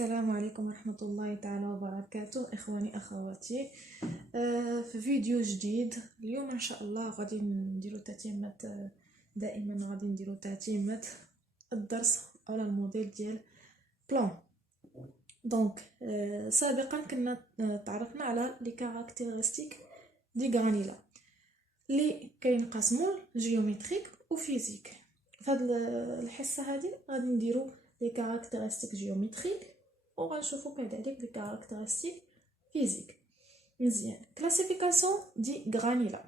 السلام عليكم ورحمة الله تعالى وبركاته إخواني أخواتي. في فيديو جديد اليوم إن شاء الله غادي نديرو تتمة. دائما غادي نديرو تتمة الدرس على الموديل ديال بلان. دونك سابقا كنا تعرفنا على لي كاركتيرستيك دي غرانيلا اللي كينقسموا جيومتريك وفيزيك. في هذه الحصه هذه غادي نديرو لي كاركتيرستيك جيومتريك وغنشوفو كذلك لي كاركتيرستيك فيزيك. مزيان. classification دي غرانيلا.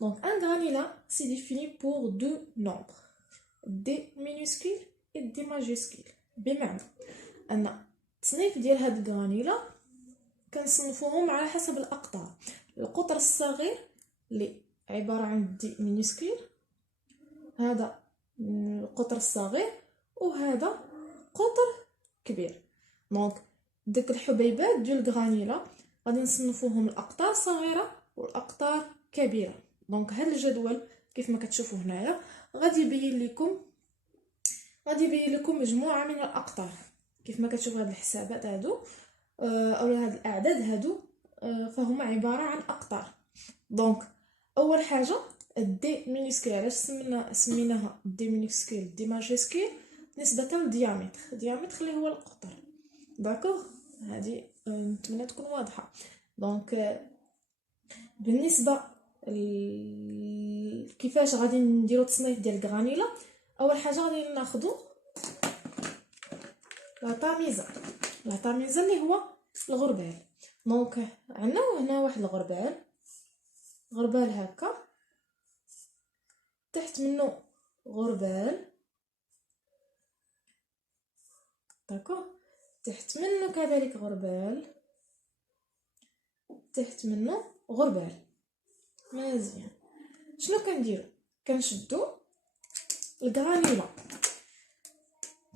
Donc un granula c'est défini pour deux nombres, des minuscules et des majuscules. بمعنى ان التصنيف ديال هاد الغرانيلا كنصنفوهم على حسب الاقطار. القطر الصغير اللي عباره عن دي مينيسكول، هذا القطر الصغير وهذا قطر كبير. دونك ديك الحبيبات ديال الغرانيلا غادي نصنفوهم الاقطار صغيره والاقطار كبيره. دونك هذا الجدول كيف ما كتشوفوا هنايا غادي يبين لكم مجموعه من الاقطار. كيف ما كتشوفوا هاد الحسابات هادو او هاد الاعداد هادو فهما عباره عن اقطار. دونك اول حاجه الدي مينيسكول. علاش سميناها دي مينيسكول دي ماجيسكول؟ نسبه للديامتر. الديامتر اللي هو القطر. داكوغ، هذه نتمنى تكون واضحه. دونك بالنسبه كيفاش غادي نديرو التصنيف ديال الغرانيلا، اول حاجه غادي ناخذوا لا تاميزا اللي هو الغربال. دونك عندنا هنا واحد غربال هكا، تحت منه غربال، داكوغ، تحت منه كذلك غربال، تحت منه غربال. مزيان. شنو كنديرو؟ كنشدو الغرانيلا،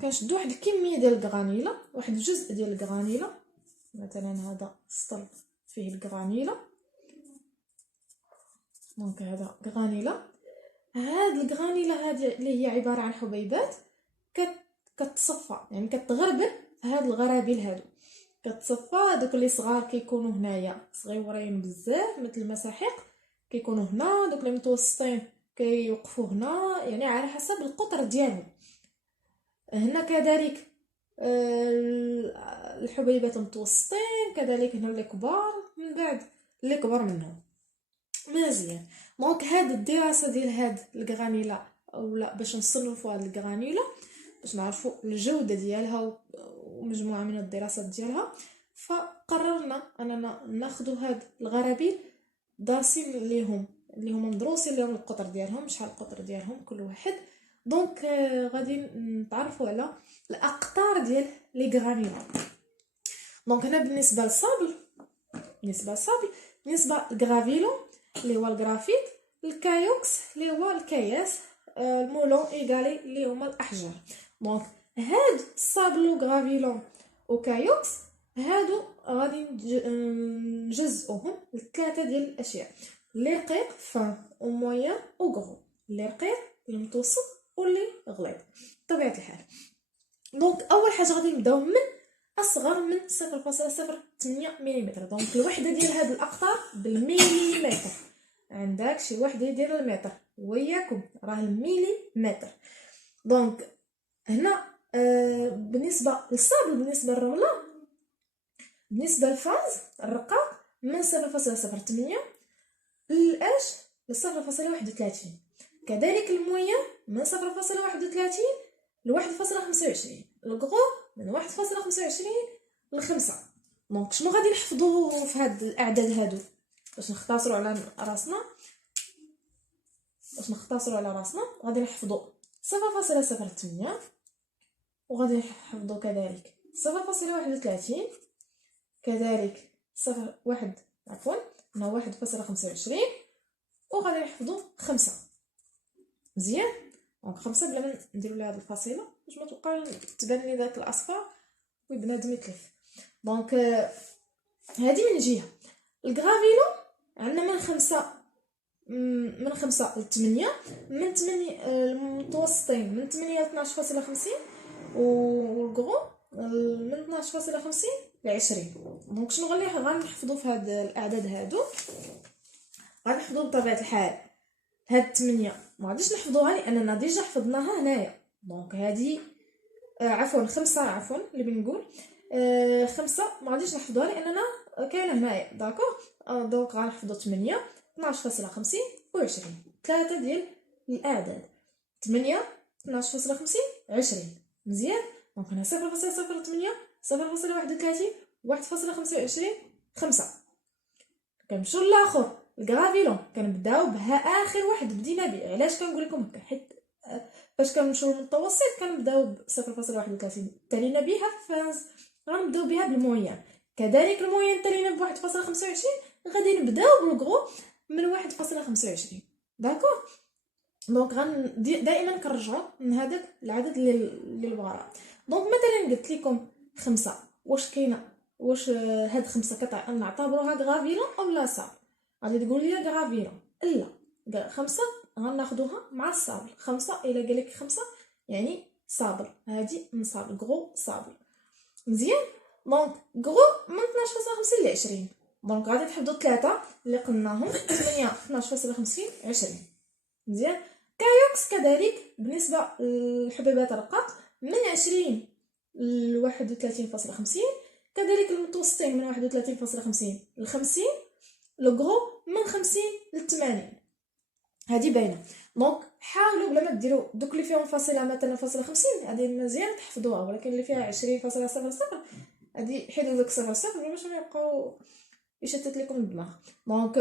كنشدو واحد الكميه ديال الغرانيلا، واحد الجزء ديال الغرانيلا. مثلا هذا سطل فيه الغرانيلا، دونك هذا غرانيلا. هاد الغرانيلا هذه اللي هي عباره عن حبيبات كتصفى، يعني كتغربل هاد الغرابيل هادو، كتصفى. هادوك اللي صغار كيكونوا هنايا صغيورين بزاف مثل المساحيق كيكونوا هنا، دوك اللي متوسطين كيوقفوا هنا، يعني على حسب القطر ديالهم. هنا كذلك الحبيبات المتوسطين، كذلك هنا اللي كبار، من بعد اللي كبر منهم. مزيان. دونك هاد الدراسه ديال هاد الغرانيلا اولا باش نصنفوا هاد الغرانيلا، باش نعرفوا الجوده ديالها ومجموعه من الدراسات ديالها، فقررنا اننا ناخذوا هاد الغرابيل دارسين اللي هما مدروسين لهم القطر ديالهم، شحال القطر ديالهم كل واحد. دونك غادي نتعرفوا على الاقطار ديال لي غرانيلا. دونك هنا بالنسبه للصابل، بالنسبه للغرافيلو اللي هو الغرافيت، الكايوكس اللي هو الكياس، المولون ايغالي اللي هما الاحجار. دونك هاد الصابل وغرافيلو وكايوكس هادو غادي نجزئوهم لثلاثه ديال الاشياء: لي رقيق فان او موين او غرو. لي رقيق اللي متوسط واللي غليظ بطبيعه الحال. دونك اول حاجه غادي نبداو من اصغر من 0.08 ملم. دونك الوحده ديال هاد الاقطار بالمليمتر، عندك شي وحده يدير المتر وياكم راه المليمتر. دونك هنا بالنسبه للصابل، بالنسبه للرمله، بالنسبه للفاز الرقاق من 0.08 للاش ل 0.31. كذلك المويه من 0.31 ل 1.25. الغرو من 1.25 ل 5. دونك شنو غادي نحفظوا في هاد الاعداد هادو باش نختصروا على راسنا؟ غادي نحفظوا 0.08 وغادي نحفظوا كذلك 0.31، كذلك 1.25 وغادي نحفظوا 5. مزيان. دونك 5 بلا ما نديروا لها هاد الفاصله باش ما تبقى تبان لي داك الاصفار وبنادم يتلف. دونك هذه من جهه. الغرافيلو عندنا من 5 ل 8، من 8 المتوسطين من 8 ل 12.50 والغرو من 12.50 ل 20. دونك شنو غنحفظوا في هاد الاعداد هادو؟ غنحفظوا بطبيعه الحال هاد 8 ما غاديش نحفظوها لاننا ديجا حفظناها هنايا. دونك هادي عفوا 5 عفوا اللي بنقول 5 ما غاديش نحفظوها لاننا كاينه هنايا. داكوغ دونك غنحفظوا 8 12.50 و 20 ثلاثه ديال الاعداد. 8 12.50 20 مزيان. دونك هنا 0.08 0.31 1.25 5. كنمشيو للاخر الكرافيلون كنبداو بها اخر واحد بدينا به. علاش كنقول لكم هكا؟ حيت فاش كنمشيو للمتوسط كنبداو ب 0.31 تالينا بها فاز غنبداو بها بالموين. كذلك الموين تالينا ب 1.25 غادي نبداو بالكرو من 1.25. داكوغ دونك دائما كنرجعوا من هذاك العدد اللي الوراء. دونك مثلا قلت لكم 5 واش كاينه واش هاد 5 نعتبروها غرافيلون او لا صاب؟ غادي تقول لي غرافيلون. لا 5 غناخذوها مع الصابل. 5 الا قالك 5 يعني صابل. هادي من صابل غرو صابل مزيان. دونك غرو من 12.50 ل 20. دونك غادي تحفظوا 3 اللي قلناهم 8 12.50 20 مزيان. كايوكس كذلك بالنسبه للحبيبات الرقاق من 20 ل 31.50. كذلك المتوسطين من 31.50 ل 50. لو غرو من 50 ل 80. هذه باينه. دونك حاولوا بلا ما ديروا دوك اللي فيهم فاصله مثلا فاصله 50 هذه مزيان تحفظوها، ولكن اللي فيها 20.00 هذه حيدوا داك 0.0 باش ما يبقاو يشتت لكم الدماغ. دونك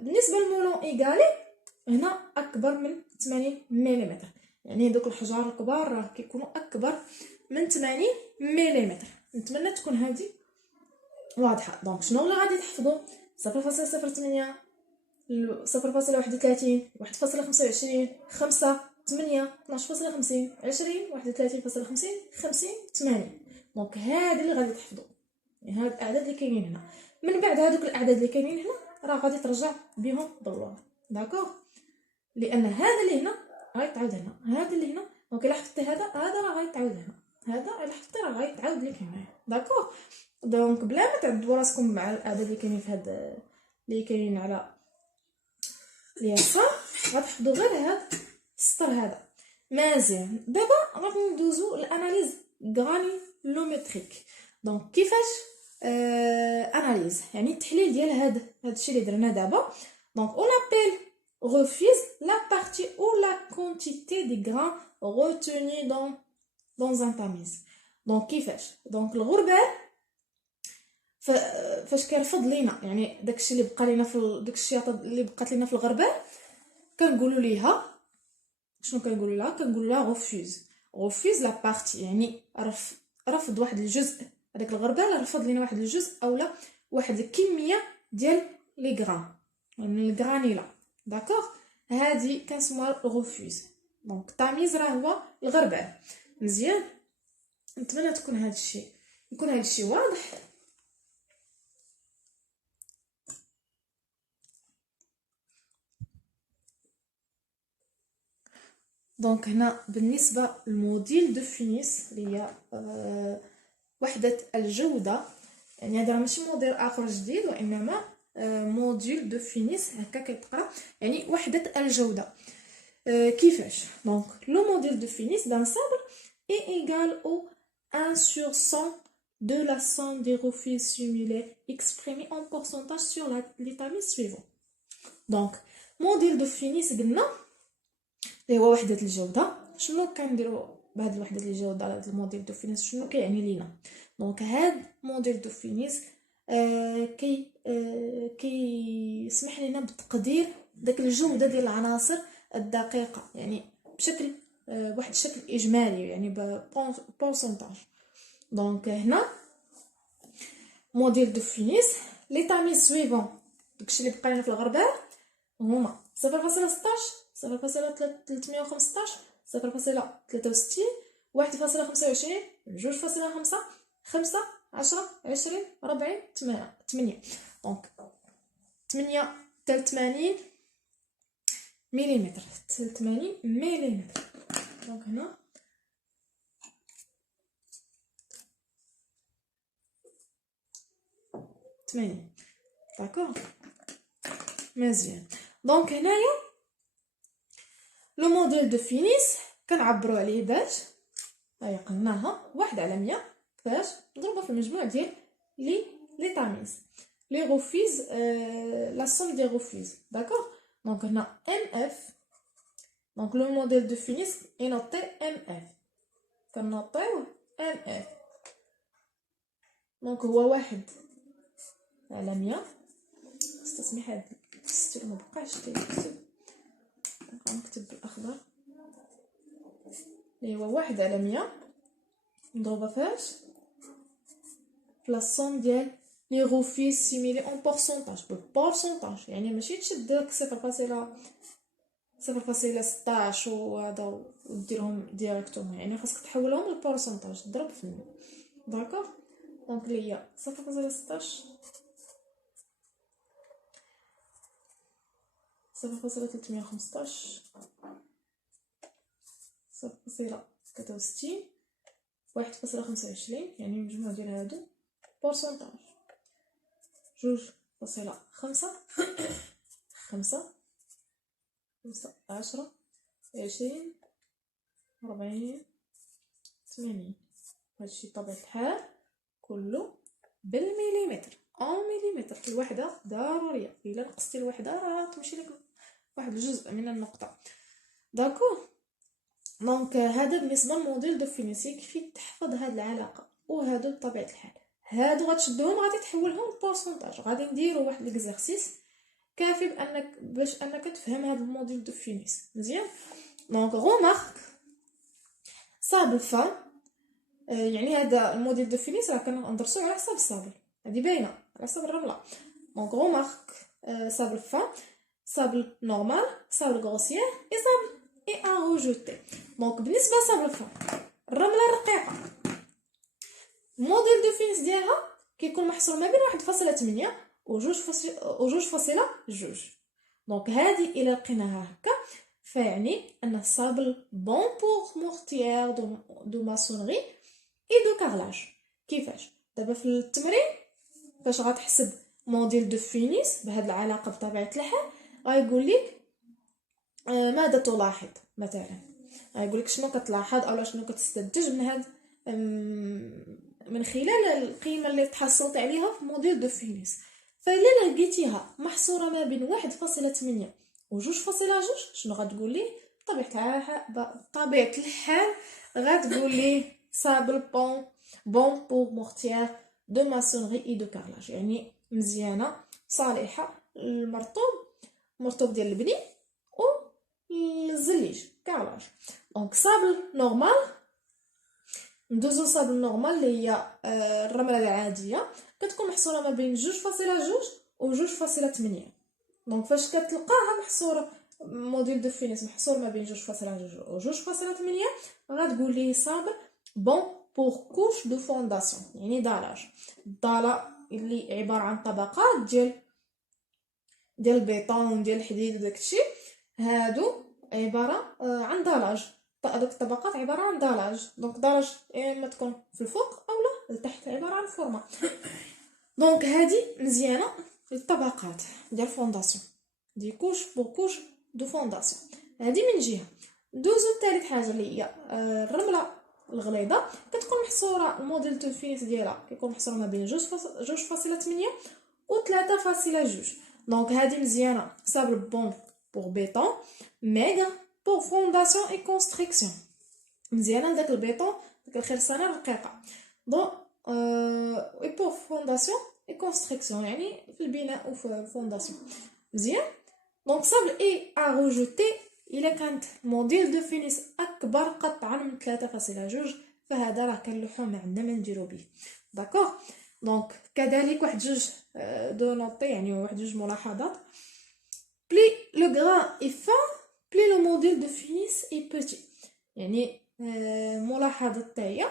بالنسبه للمولون ايغالي هنا اكبر من 80 ملم، يعني دوك الحجار الكبار راه كيكونوا اكبر من 80 ملم. نتمنى تكون هذه واضحه. دونك شنو اللي غادي تحفظوا؟ 0.08 0.31 1.25 5 8 12.50 20 31.50 50 80. دونك هذا اللي غادي تحفظوا، يعني هاد الاعداد اللي كاينين هنا. من بعد هذوك الاعداد اللي كاينين هنا راه غادي ترجع بهم باللغه. داكوغ لان هذا اللي هنا غيتعاود هنا، هذا اللي هنا. دونك الا حفظتي هذا راه غيتعاود هنا، هذا الا حفظتي راه غيتعاود لك هنا. داكوغ دونك بلا ما تعدوا راسكم مع الاعداد اللي كاينين في هاد اللي كاينين على اليسار غتحفظوا غير هاد السطر هذا مزيان. دابا غادي ندوزو الاناليز غرانيلومتريك. دونك كيفاش اناليز يعني التحليل ديال هاد الشيء اللي درنا دابا. دونك اون ابيل refuse la partie ou la quantité des grains retenus dans un tamise. دونك كيفاش؟ دونك الغربال فاش كيرفض لينا يعني داكشي اللي بقى لينا في داك الشياطه اللي بقات لينا في الغربال كنقولوا ليها شنو كنقولوا لها؟ كنقول لها refuse la partie يعني رفض واحد الجزء. هذاك الغربال رفض لينا واحد الجزء اولا واحد الكميه ديال لي غران من الغرانيلا. داكوغ هذه كنسموها refuse. دونك التمييز راه هو الغربال مزيان. نتمنى تكون هذا الشيء يكون هذا الشيء واضح. دونك هنا بالنسبه للموديل دو فينيس اللي هي وحده الجوده، يعني هذا ماشي موديل اخر جديد وانما موديل دو فينيس هكا كيتقرا يعني وحده الجوده. كيفاش؟ دونك لو موديل دو فينيس d'un sabre est égal au 1/100 de la somme des refus simulés exprimé en pourcentage sur les tamis suivants. دونك موديل دو فينيس قلنا اللي هو وحده الجوده. شنو كنديروا بهاد الوحده الجوده هذا الموديل دو فينيس شنو كيعني لينا؟ دونك هاد موديل دو فينيس كي يسمح لنا بتقدير داك الجوده ديال العناصر الدقيقه يعني بشكل واحد الشكل اجمالي يعني بورسنتاج. دونك هنا موديل دو فينيس لي تاميز سويفون داكشي اللي بقى لنا في الغربال هما 0.16 0.315 0.63 1.25 2.5 5 10 20 40 8. دونك 88 ملم 80 ملم. دونك هنا 80. داكوغ مزيان. دونك هنايا لو موديل دو فينيس كنعبروا عليه باش هيا قلناها 1/100 باش نضربها في المجموع ديال لي تاميز لي غوفيز لا سوم دي غوفيز. داكوغ دونك هنا ام اف. دونك لو موديل دو فينيس اي نوتي ام اف. كنوطيوه ام اف. دونك هو 1/100. استسمح هاد الستيل مبقاش كيكتب، غنكتب بالاخضر اللي هو 1/100 نضربها فاش في لا سوم ديال لي غوفيز سيميلي اون بورسونتاج. بالبورسونتاج يعني ماشي تشد داك 0.16 وهذا وديرهم ديريكتومون، يعني خاصك تحولهم للبورسونتاج تضرب في 100. داكوغ دونك اللي هي 0.16 0.315 0.63 1.25 يعني المجموع ديال هادو بورسونتاج 2.5 5 10 20 40 80. هادشي بطبيعة الحال كله بالمليمتر اون مليمتر. الوحده ضروريه، الا نقصتي الوحده راه تمشي لك واحد الجزء من النقطه. داكوغ دونك هذا بالنسبه للموديل دو فينيس. كيفاش تحفظ هاد العلاقه وهادو بطبيعه الحال هادو غتشدهم غادي تحولهم لبورسونتاج. غادي نديروا واحد ليكزارسيس كافي باش انك تفهم هاد الموديل دو فينيس مزيان. دونك غومارك صابل فان يعني هذا الموديل دو فينيس راه كندرسوه على حساب الصابل، هذه باينه على حساب الرمله. دونك غومارك صابل فان صابل نورمال صابل غروسيير اي صابل اي ان روجوتي. دونك بالنسبه لصابل فان الرمله الرقيقه الموديل دو فينيس ديالها كيكون محصور ما بين 1.8 و 2.2. دونك هذه الى لقيناها هكا فيعني ان الصابل بون بور مورتيير دو ماسونري اي دو كارلاج. كيفاش دابا في التمرين فاش غتحسب موديل دو فينيس بهاد العلاقه بطبيعه الحال غايقول لك ماذا تلاحظ مثلا، غايقول لك شنو كتلاحظ او شنو كتستنتج من هاد من خلال القيمه اللي تحصلت عليها في موديل دو فينيس. فالا لقيتيها محصوره ما بين 1.8 و 2.2 شنو غتقول لي بطبيعه الحال غتقول لي صابل بون بور مورتيير دو ماسونري اي دو كارلاج، يعني مزيانه صالحه المرطوب ديال البني و الزليج كارلاج. دونك صابل نورمال ندوزو صابل نورمال اللي هي الرمله العاديه كتكون محصوره ما بين 2.2 و 2.8. دونك فاش كتلقاها محصوره موديل دو فينيس محصور ما بين 2.2 و 2.8 غتقول لي صابل بون بور كوش دو فونداسيون، يعني دالاج الضاله اللي عباره عن طبقات ديال البيطون ديال الحديد وداكشي هادو عباره عن دالاج. هذوك الطبقات عباره عن دالاج. دونك دالاج اما تكون في الفوق او لا لتحت عباره عن فورمه. دونك هذه مزيانه الطبقات ديال الفونداسيون دي كوش بو كوش دو فونداسيون. هذه من جهه. دوزو ثالث حاجه اللي هي الرمله الغليظه كتكون محصوره الموديل دو فينيس ديالها كيكون محصور ما بين 2.8 و 3.2. دونك هذه مزيانه صابل بون بور بيطون ميغا بور فونداسيون اي كونستركسيون. مزيانه داك البيطون داك الخرسانه الرقيقه دونك اي بور فونداسيون اي كونستركسيون يعني في البناء وفي الفونداسيون مزيان. دونك صابل اي ا روجوتي الا كانت موديل دو فينيس اكبر قطعا من 3.2 فهذا راه كنلوحو ما عندنا ما نديرو به. داكوغ دونك كذلك واحد جوج دو نوطي يعني واحد جوج ملاحظات. بلي لو غران اي فان بلي لو موديل دو فينيس اي بوتي، يعني ملاحظه تاهي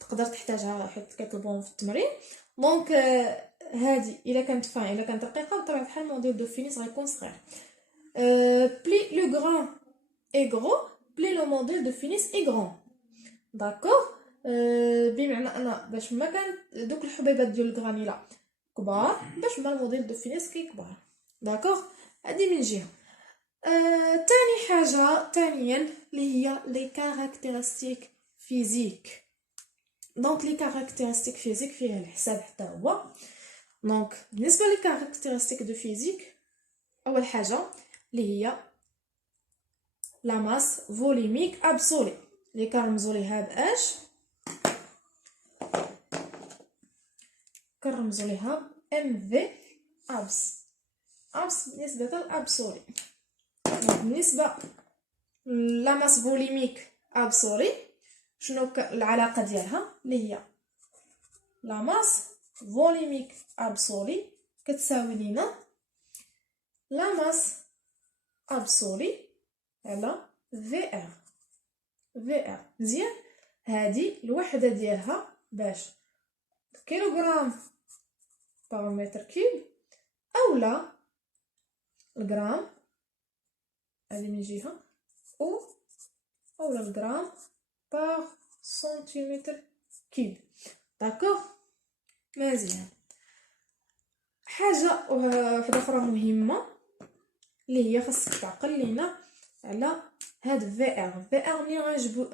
تقدر تحتاجها حيت كيطلبوهم في التمرين. دونك هذه الا كانت فان الا كانت رقيقه بطبيعه الحال موديل دو فينيس غيكون صغير. بلي لو غران اي غرو بلي لو موديل دو فينيس اي غران. داكوغ بمعنى ان باش ما كان دوك الحبيبات ديال الغرانيلا كبار باش ما الموديل دو فينيس كيكبر. داكوغ، هادي من جهه. تاني حاجه ثانيا اللي هي لي كاركتيرستيك فيزيك. دونك لي كاركتيرستيك فيزيك فيها الحساب حتى هو. دونك بالنسبه لي كاركتيرستيك دو فيزيك، اول حاجه اللي هي لا ماس فوليميك ابسولي اللي كنرمزوا ليها باش كنرمزوا ليها ام في ابس. ابس بالنسبه للابسولي. بالنسبه لا ماس فوليميك ابسولي شنو العلاقه ديالها؟ اللي هي لا ماس فوليميك ابسولي كتساوي لينا لا ماس ابسولي على في ار. في ار مزيان. هذه الوحده ديالها باش كيلوغرام باغ متر كيب اولا الغرام، هذه من جهه، اولا الغرام باغ سنتيمتر كيب. داكوغ، مزيان. حاجه وحده اخرى مهمه اللي هي خاصك تعقل لينا على هاد في ار. في ار ملي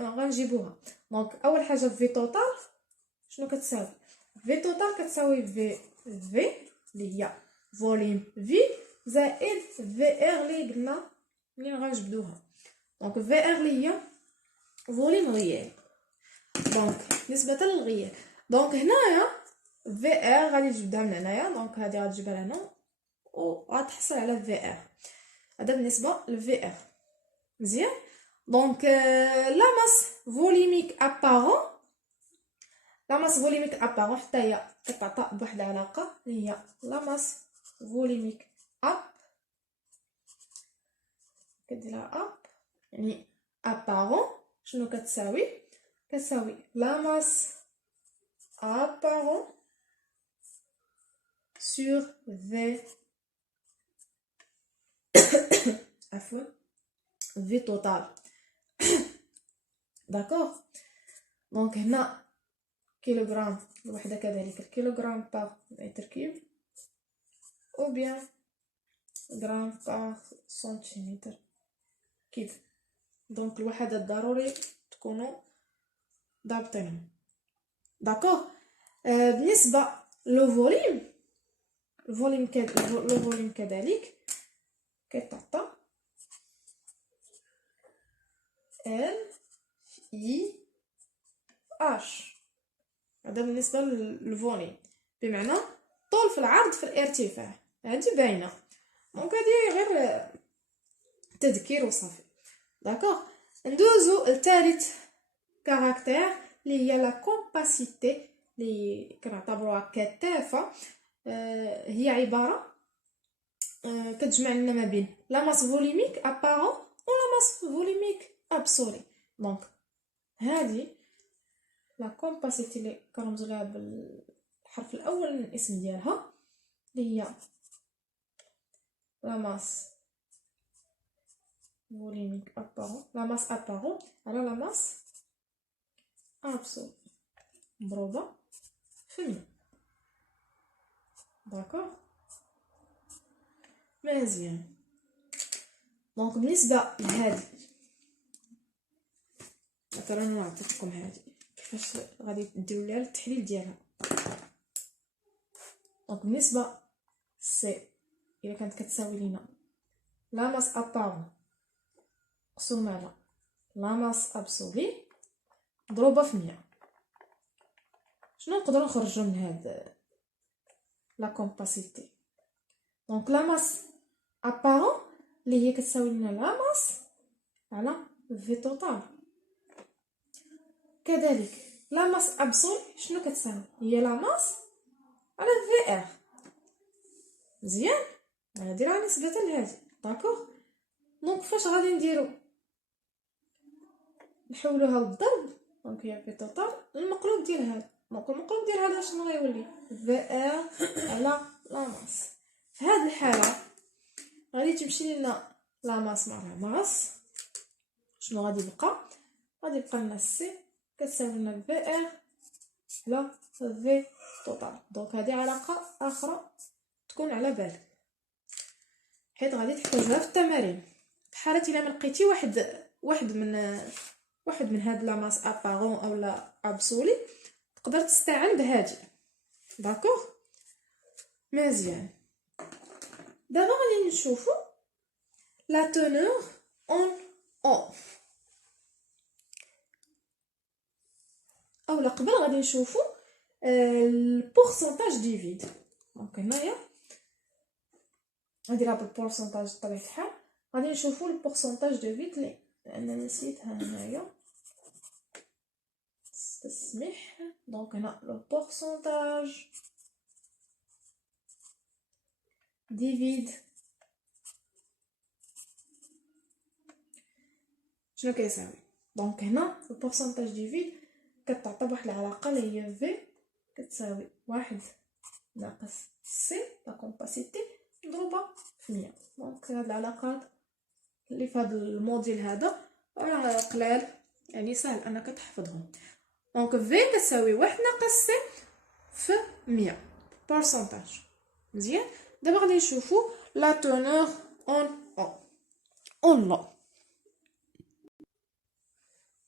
غنجيبوها، دونك اول حاجه في توتال شنو كتساوي؟ في توتال كتساوي في اللي هي فوليم في زائد في ار اللي قلنا ملي غنجبدوها. دونك في ار اللي هي فوليم ريال. دونك بالنسبه للغيال، دونك هنايا في ار غادي تجبدها من هنايا، دونك هادي غتجيبها لهنا وغتحصل على في ار. هذا بالنسبه للفي ار. مزيان. دونك لا ماس فوليميك ابارون، لا ماس فوليميك ابارون حتى هي كتعطى بواحد العلاقه اللي هي لا ماس فوليميك اب، كديرها اب يعني ابارون شنو كتساوي؟ كتساوي لا ماس ابارون sur V عفوا في توتال. داكوغ. دونك هنا كيلوغرام الوحده كذلك الكيلوغرام باغ متر كيب او بيان غرام باغ سنتيمتر كيب. دونك الوحدات ضروري تكونوا ضابطينهم. داكوغ. بالنسبه لو فوليم، الفوليم كذلك كيتعطى ال اي اش. هذا بالنسبه للفوليم، بمعنى طول في العرض في الارتفاع. هذه باينه، دونك هذه غير تذكير وصافي. داكوغ. ندوزو لثالث كاركتير اللي هي لا كومباسيتي اللي كنعتبروها كثافه. هي عباره كتجمع لنا ما بين لا ماس فوليميك ابارون و لا ماس فوليميك ابسولي. دونك هذه لا كومباسيتي اللي كنرمزو لها بالحرف الاول من الاسم ديالها اللي هي لا ماس فوليميك ابارون، لا ماس ابارون على لا ماس ابسولي مضروبه في 100. داكوغ، مزيان. دونك بالنسبه لهذه مثلا نعطيكم هذه كيفاش غادي ديروا ليها التحليل ديالها. دونك بالنسبه سي الا كانت كتساوي لينا لا ماس ابارون مقسوم على لا ماس ابسولي مضروبه في 100، شنو نقدروا نخرجوا من هاد لا كومباسيتي؟ دونك لا ماس ابارون اللي هي كتساوي لنا لا ماس على في توتال، كذلك لا ماس ابسولي شنو كتساوي؟ هي لا ماس على في ار. مزيان. هادي راه نسبه لهادي. داكوغ. دونك فاش غادي نديرو نحولوها للضرب، دونك هي في توتال المقلوب ديال هذا، دونك المقلوب ديال هذا شنو غيولي؟ في ار على لا ماس. في هذه الحاله غادي تمشي لنا لا ماس مع لا ماس، شنو غادي يبقى؟ غادي يبقى لنا سي كتساوي لنا في ار على في توتال. دونك هذه علاقه اخرى تكون على بالك، حيت غادي تحتاجوها في التمارين. بحال الا ما لقيتي واحد من هاد لا ماس ابارون او لا ابسولي، تقدر تستعن بهادي. داكوغ مزيان. دابا غادي نشوفو لا تونور اون او، اولا قبل غادي نشوفو البورسونتاج دي فيد. دونك هنايا غادي نلعب البورسونتاج بطبيعه الحال. غادي نشوفو البورسونتاج دو فيد لان نسيتها هنايا، تسمح. دونك هنا لو بورسونتاج دي فيد شنو كيساوي؟ دونك هنا البورسونتاج دي فيد كتعطى بواحد العلاقه اللي هي في كتساوي 1 ناقص سي لا كومباسيتي مضروبه في 100. دونك هاد العلاقات اللي في هذا الموديل هذا راه قلال، يعني سهل انك تحفظهم. دونك في كتساوي 1 ناقص سي في 100 بورسونتاج. مزيان. دابا غادي نشوفو لا تونور اون لو.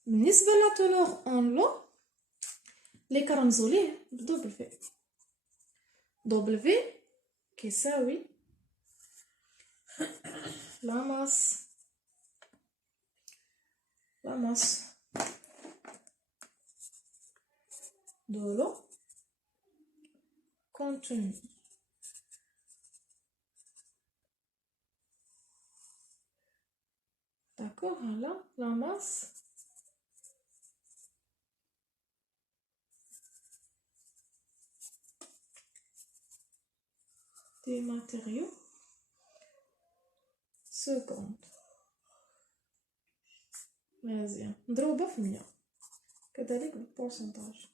بالنسبه لا تونور اون لو اللي كرمزوا ليه بدوبل في، دوبل في كيساوي لا ماس دو لو contenu. D'accord, voilà la masse des matériaux seconde. مزيان. مضروبة في 100. كذلك بالبورسنتاج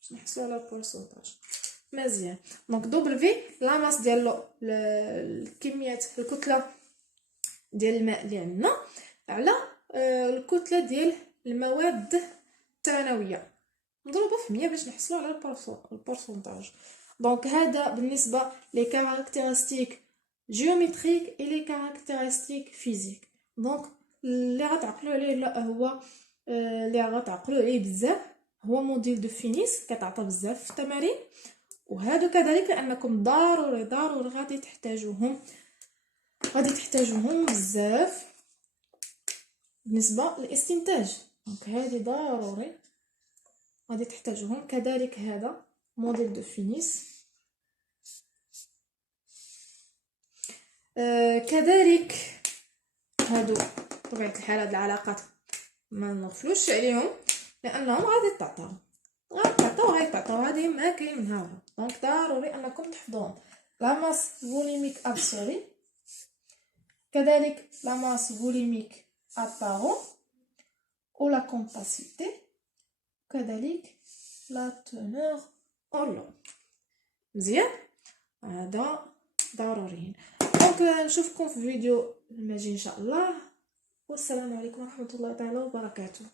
باش نحصلو على البورسنتاج. مزيان. دونك دوبل في لا ماس ديال الكميات الكتله ديال الماء اللي عندنا على الكتله ديال المواد الثانويه مضروبه في 100 باش نحصلوا على البورسنتاج. دونك هذا بالنسبه لي كاركتيرستيك جيومتريك اي لي كاركتيرستيك فيزيك. دونك اللي غتعقلوا عليه لا هو اللي غتعقلوا عليه بزاف هو موديل دو فينيس كتعطى بزاف في التمارين، وهادو كذلك لانكم ضروري غادي تحتاجوهم بزاف بالنسبه للاستنتاج. دونك هذه ضروري غادي تحتاجوهم. كذلك هذا موديل دو فينيس. كذلك هادو بطبيعه الحال هاد العلاقات ما نغفلوش عليهم لانهم غادي تعطاو هذه ما كاين منها. دونك ضروري انكم تحفظوهم. لا ماس فوليميك ابسولي، كذلك لا ماس فوليميك ابارون ou la compacité، كذلك لا تونور اون لو. مزيان. هذا ضروري. دونك نشوفكم في فيديو الماجي ان شاء الله، والسلام عليكم ورحمه الله تعالى وبركاته.